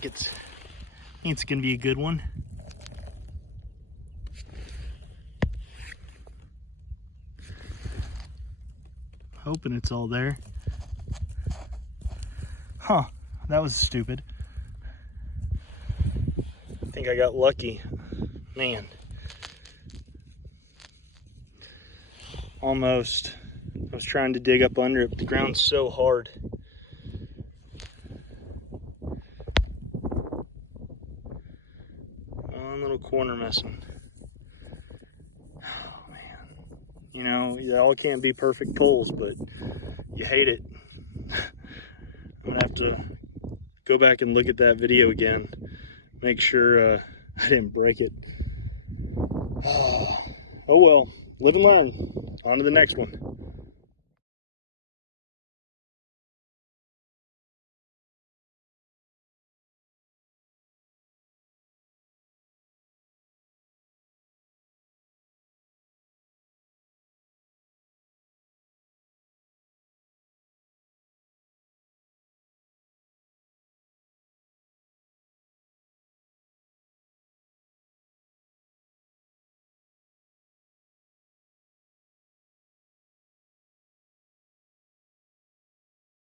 think it's gonna be a good one. Hoping it's all there. Huh, that was stupid. I think I got lucky. Man. Almost. I was trying to dig up under it, but the ground's so hard. One little corner missing. Oh man. You know, it all can't be perfect pulls, but you hate it. I'm gonna have to go back and look at that video again. Make sure I didn't break it. Oh well, live and learn. On to the next one.